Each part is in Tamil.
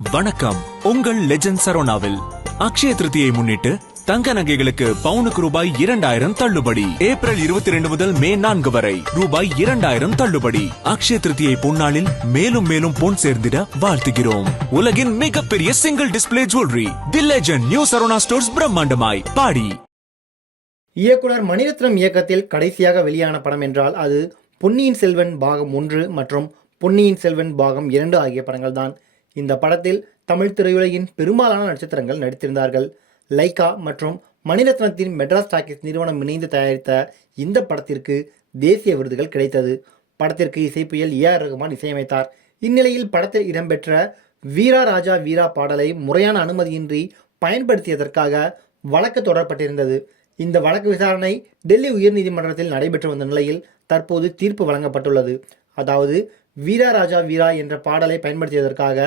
வணக்கம். உங்கள் லெஜண்ட் சரோனாவில் அக்ஷய திருதியை முன்னிட்டு தங்க நகைகளுக்கு பவுனுக்கு ரூபாய் இரண்டாயிரம் தள்ளுபடி. ஏப்ரல் இருபத்தி ரெண்டு முதல் மே நான்கு வரை ரூபாய் இரண்டாயிரம் தள்ளுபடி. அக்ஷய திருதியை பொன்னாளில் மேலும் மேலும் பொன் சேர்ந்திட வாழ்த்துகிறோம். உலகின் மிகப்பெரிய single display jewellery the Legend New Saravana Stores பிரம்மாண்டமாய். பாடி. இயக்குனர் மணிரத்னம் இயக்கத்தில் கடைசியாக வெளியான படம் என்றால் அது பொன்னியின் செல்வன் பாகம் ஒன்று மற்றும் பொன்னியின் செல்வன் பாகம் இரண்டு ஆகிய படங்கள் தான் இந்த படத்தில் தமிழ் திரையுலகின் பெரும்பாலான நட்சத்திரங்கள் நடித்திருந்தார்கள். லைகா மற்றும் மணிரத்னத்தின் மெட்ராஸ் டாக்கிஸ் நிறுவனம் இணைந்து தயாரித்த இந்த படத்திற்கு தேசிய விருதுகள் கிடைத்தது. படத்திற்கு இசைப்புயல் ஏ ஆர் ரகுமான் இசையமைத்தார். இந்நிலையில் படத்தில் இடம்பெற்ற வீரா ராஜா வீரா பாடலை முறையான அனுமதியின்றி பயன்படுத்தியதற்காக வழக்கு தொடரப்பட்டிருந்தது. இந்த வழக்கு விசாரணை டெல்லி உயர்நீதிமன்றத்தில் நடைபெற்று வந்த நிலையில் தற்போது தீர்ப்பு வழங்கப்பட்டுள்ளது. அதாவது வீரா ராஜா வீரா என்ற பாடலை பயன்படுத்தியதற்காக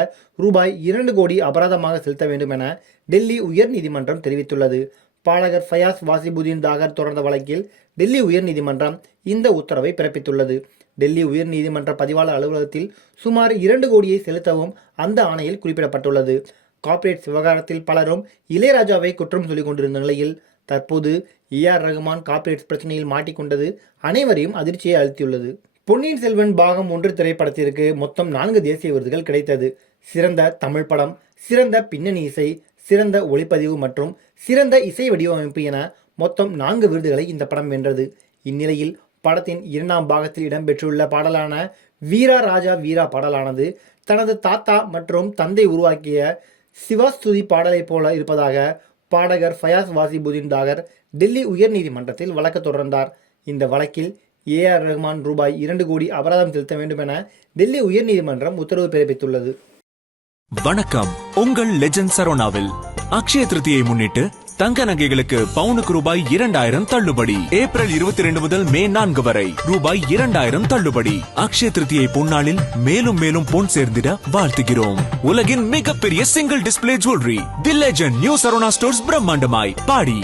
ரூபாய் இரண்டு கோடி அபராதமாக செலுத்த வேண்டும் என டெல்லி உயர்நீதிமன்றம் தெரிவித்துள்ளது. பாடகர் ஃபயாஸ் வாசிபுதீன் தாகர் தொடர்ந்த வழக்கில் டெல்லி உயர்நீதிமன்றம் இந்த உத்தரவை பிறப்பித்துள்ளது. டெல்லி உயர்நீதிமன்ற பதிவாளர் அலுவலகத்தில் சுமார் இரண்டு கோடியை செலுத்தவும் அந்த ஆணையில் குறிப்பிடப்பட்டுள்ளது. கார்ப்பரேட் விவகாரத்தில் பலரும் இளையராஜாவை குற்றம் சொல்லிக் கொண்டிருந்த நிலையில் தற்போது ஏ ஆர் ரகுமான் கார்ப்பரேட் பிரச்சனையில் மாட்டிக்கொண்டது அனைவரையும் அதிர்ச்சியை அழுத்தியுள்ளது. பொன்னியின் செல்வன் பாகம் ஒன்று திரைப்படத்திற்கு மொத்தம் நான்கு தேசிய விருதுகள் கிடைத்தது. சிறந்த தமிழ் படம் சிறந்த பின்னணி இசை சிறந்த ஒளிப்பதிவு மற்றும் சிறந்த இசை வடிவமைப்பு என மொத்தம் நான்கு விருதுகளை இந்த படம் வென்றது. இந்நிலையில் படத்தின் இரண்டாம் பாகத்தில் இடம்பெற்றுள்ள பாடலான வீரா ராஜா வீரா பாடலானது தனது தாத்தா மற்றும் தந்தை உருவாக்கிய சிவாஸ்துதி பாடலைப் போல இருப்பதாக பாடகர் ஃபயாஸ் வாசிபுதீன் தாகர் டெல்லி உயர்நீதிமன்றத்தில் வழக்கு தொடர்ந்தார். இந்த வழக்கில் ஏ ஆர் ரஹ்மான் ரூபாய் இரண்டு கோடி அபராதம் செலுத்த வேண்டும் என டெல்லி உயர்நீதிமன்றம் உத்தரவு பிறப்பித்துள்ளது. வணக்கம். உங்கள் லெஜண்ட் சரோனாவில் அக்ஷய திருதியை முன்னிட்டு தங்க நகைகளுக்கு பவுனுக்கு ரூபாய் இரண்டாயிரம் தள்ளுபடி. ஏப்ரல் இருபத்தி ரெண்டு முதல் மே நான்கு வரை ரூபாய் இரண்டாயிரம் தள்ளுபடி. அக்ஷய திருதியை பொன்னாளில் மேலும் மேலும் பொன் சேர்ந்திட வாழ்த்துகிறோம். உலகின் மிகப்பெரிய single display jewellery the Legend New Saravana Stores பிரம்மாண்டமாய் body.